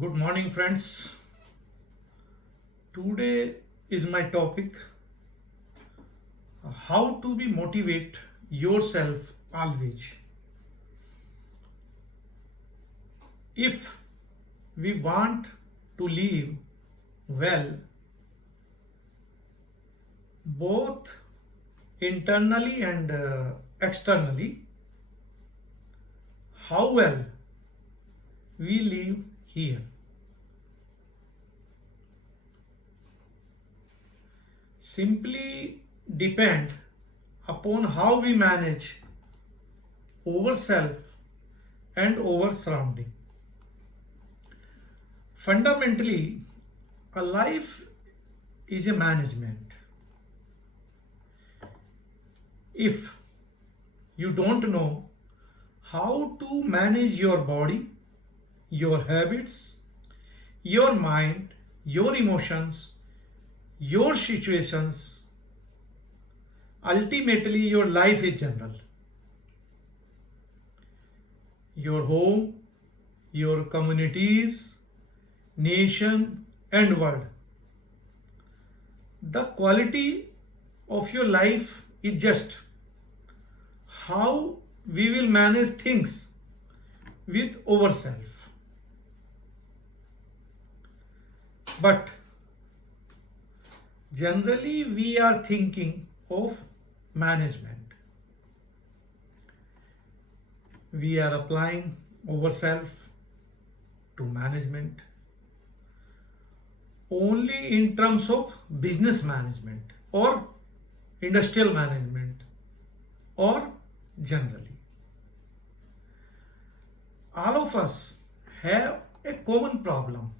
Good morning, friends. Today is my topic how to be motivate yourself always. If we want to live well, both internally and externally, how well we live here simply depend upon how we manage ourself and our surrounding. Fundamentally, a life is a management. If you don't know how to manage your body, your habits, your mind, your emotions, your situations, ultimately your life is general. Your home, your communities, nation, and world. The quality of your life is just how we will manage things with ourselves. But generally, we are thinking of management. We are applying ourselves to management only in terms of business management or industrial management or generally. All of us have a common problem.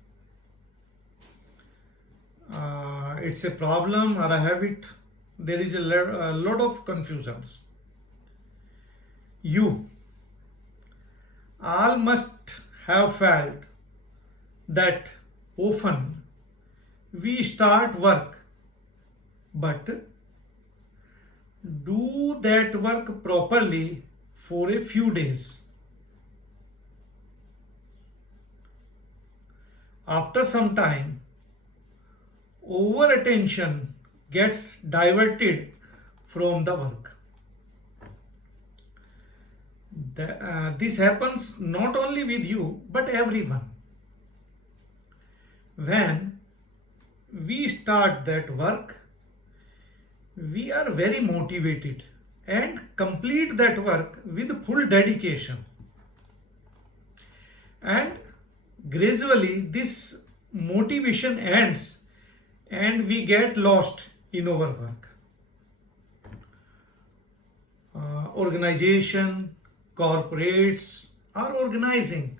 It's a problem or a habit. There is a lot of confusions. You all must have felt that often we start work but do that work properly for a few days. After some time, over attention gets diverted from the work. This happens not only with you but everyone. When we start that work, we are very motivated and complete that work with full dedication. And gradually, this motivation ends and we get lost in our work. Organization, corporates are organizing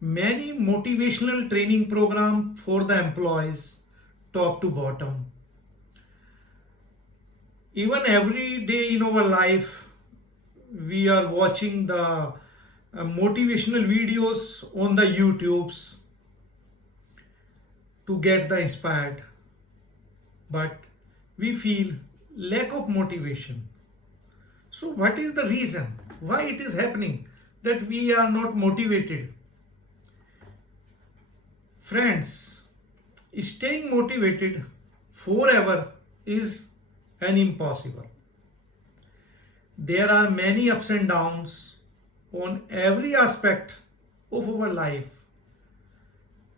many motivational training programs for the employees, top to bottom. Even every day in our life, we are watching the motivational videos on the YouTubes to get the inspired, but we feel lack of motivation. So what is the reason why it is happening that we are not motivated? Friends, staying motivated forever is an impossible. There are many ups and downs on every aspect of our life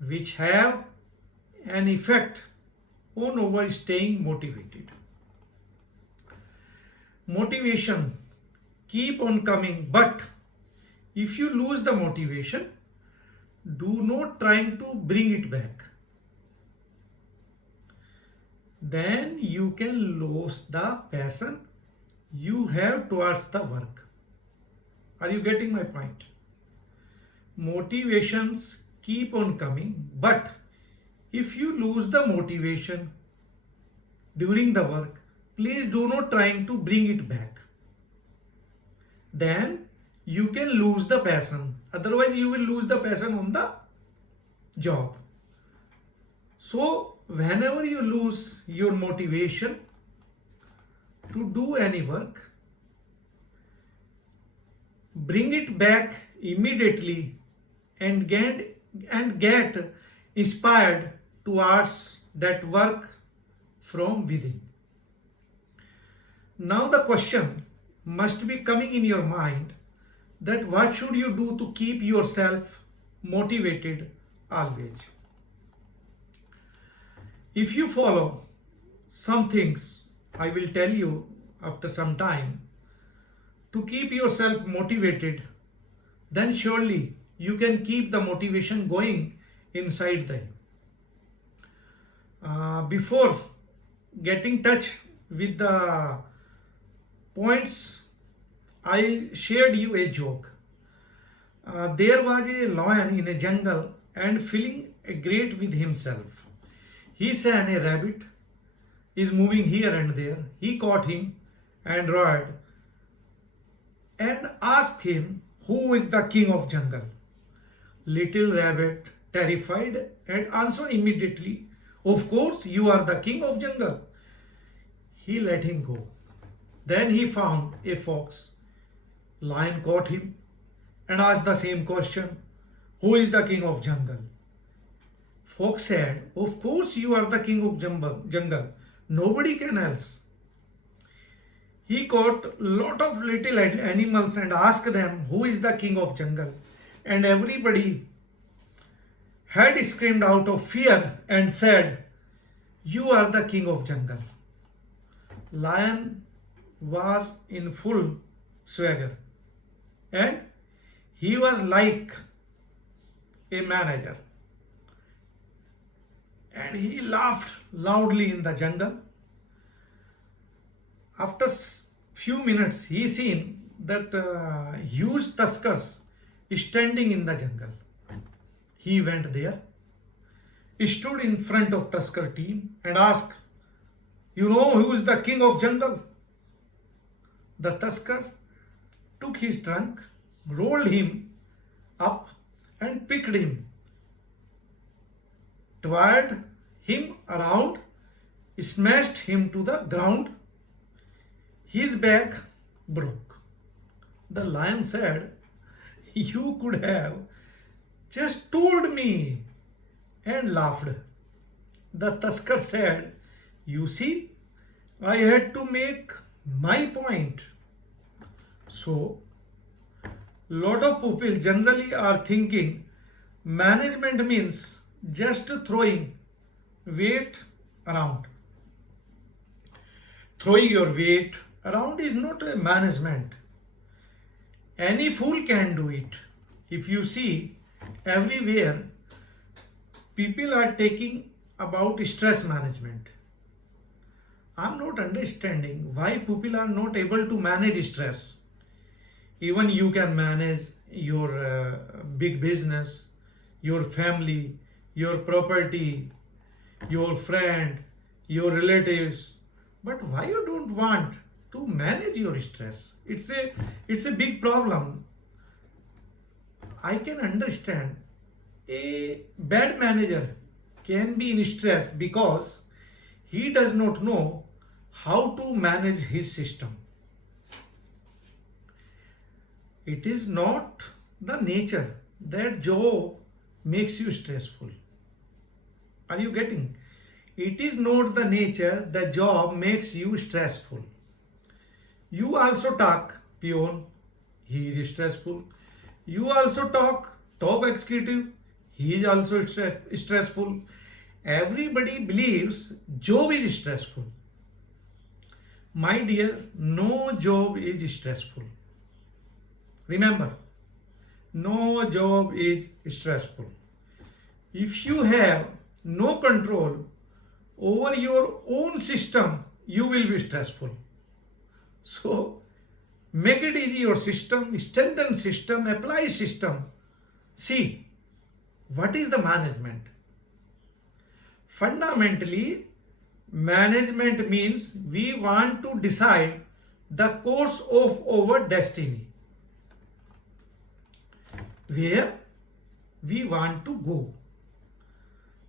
which have an effect on our staying motivated. Motivation keep on coming, but if you lose the motivation, do not try to bring it back. Then you can lose the passion you have towards the work. Are you getting my point? Motivations keep on coming, but if you lose the motivation during the work, please do not try to bring it back. Then you can lose the passion. Otherwise, you will lose the passion on the job. So, whenever you lose your motivation to do any work, bring it back immediately and and get inspired towards that work from within. Now the question must be coming in your mind that what should you do to keep yourself motivated always. If you follow some things I will tell you after some time to keep yourself motivated, then surely you can keep the motivation going inside them. Before getting touch with the points, I shared you a joke. There was a lion in a jungle and feeling great with himself. He saw a rabbit is moving here and there. He caught him and roared and asked him, "Who is the king of jungle?" Little rabbit, terrified, and answered immediately, "Of course, you are the king of jungle." He let him go. Then he found a fox. Lion caught him and asked the same question, "Who is the king of jungle?" Fox said, "Of course, you are the king of jungle. Nobody can else." He caught lot of little animals and asked them, "Who is the king of jungle?" And everybody had screamed out of fear and said, "You are the king of jungle." Lion was in full swagger and he was like a manager. And he laughed loudly in the jungle. After few minutes, he seen that huge tuskers standing in the jungle. He went there, stood in front of tusker team and asked, "You know who is the king of jungle?" The tusker took his trunk, rolled him up and picked him, twirled him around, smashed him to the ground. His back broke. The lion said, "You could have just told me," and laughed. The tusker said, "You see, I had to make my point." So, lot of people generally are thinking management means just throwing weight around. Throwing your weight around is not a management. Any fool can do it. If you see everywhere, people are taking about stress management. I'm not understanding why people are not able to manage stress. Even you can manage your big business, your family, your property, your friend, your relatives. But why you don't want to manage your stress? It's a big problem. I can understand a bad manager can be in stress because he does not know how to manage his system. It is not the nature that job makes you stressful. Are you getting? It is not the nature the job makes you stressful. You also talk peon, he is stressful. You also talk top executive, he is also stressful. Everybody believes job is stressful. My dear, no job is stressful. Remember, no job is stressful. If you have no control over your own system, you will be stressful. So, make it easy your system, strengthen system, apply system. See, what is the management? Fundamentally, management means we want to decide the course of our destiny. Where we want to go.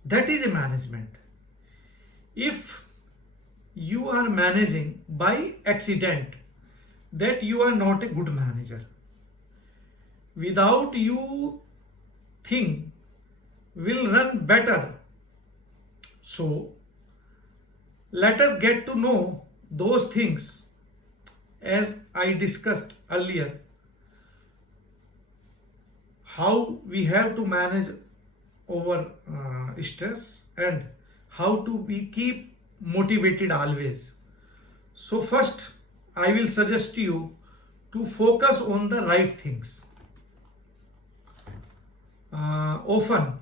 That is a management. If you are managing by accident, that you are not a good manager. Without you think will run better. So let us get to know those things as I discussed earlier, how we have to manage our stress and how to be keep motivated always. So first I will suggest you to focus on the right things. Often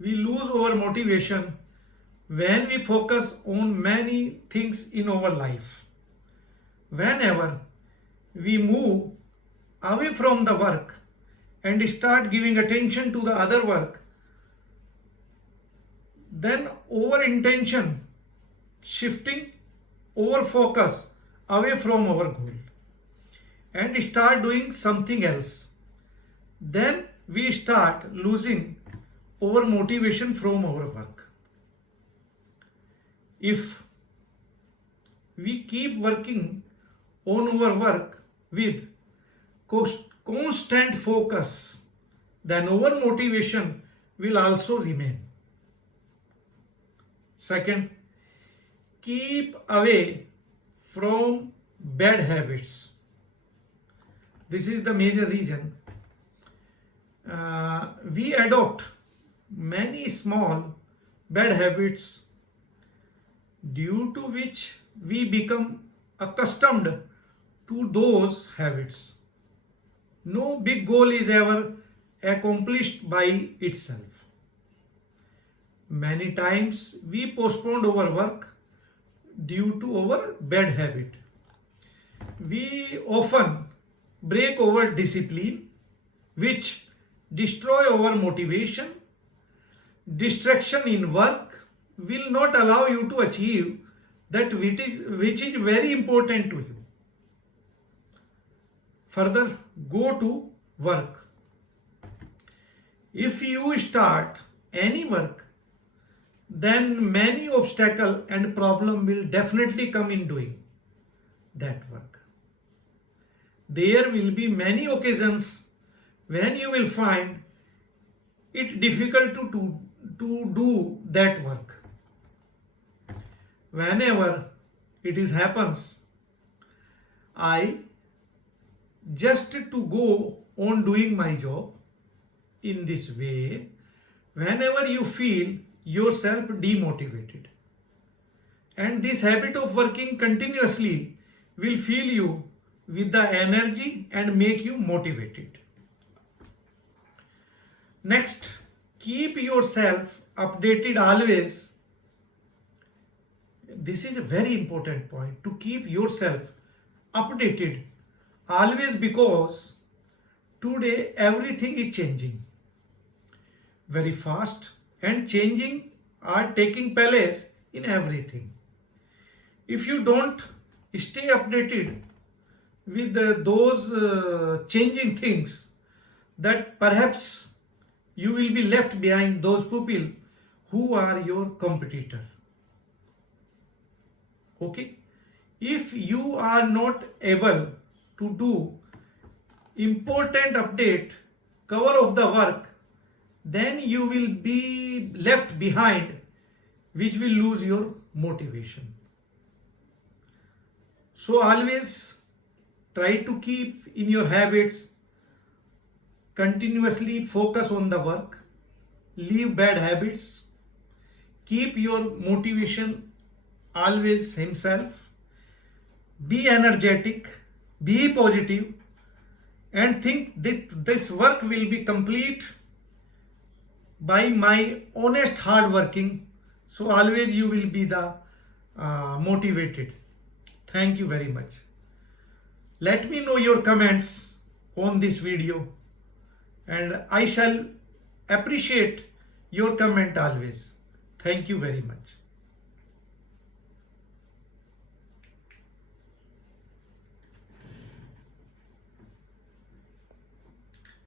we lose our motivation when we focus on many things in our life. Whenever we move away from the work and start giving attention to the other work, then our intention shifting our focus away from our goal and start doing something else, then we start losing our motivation from our work. If we keep working on our work with constant focus, then our motivation will also remain. Second, keep away from bad habits. This is the major reason. We adopt many small bad habits due to which we become accustomed to those habits. No big goal is ever accomplished by itself. Many times we postpone our work due to our bad habit. We often break our discipline, which destroy our motivation. Distraction in work will not allow you to achieve that which is very important to you. Further, go to work. If you start any work, then many obstacles and problem will definitely come in doing that work. There will be many occasions when you will find it difficult to do that work. Whenever it is happens, I just to go on doing my job in this way. Whenever you feel yourself demotivated, and this habit of working continuously will fill you with the energy and make you motivated. Next, keep yourself updated always. This is a very important point, to keep yourself updated always, because today everything is changing very fast and changing are taking place in everything. If you don't stay updated with those changing things, that perhaps you will be left behind those people who are your competitor. Okay, if you are not able to do important update cover of the work, then you will be left behind, which will lose your motivation. So always try to keep in your habits, continuously focus on the work, leave bad habits, keep your motivation always himself, be energetic, be positive, and think that this work will be complete by my honest hard working. So always you will be the motivated. Thank you very much. Let me know your comments on this video, and I shall appreciate your comment always. Thank you very much.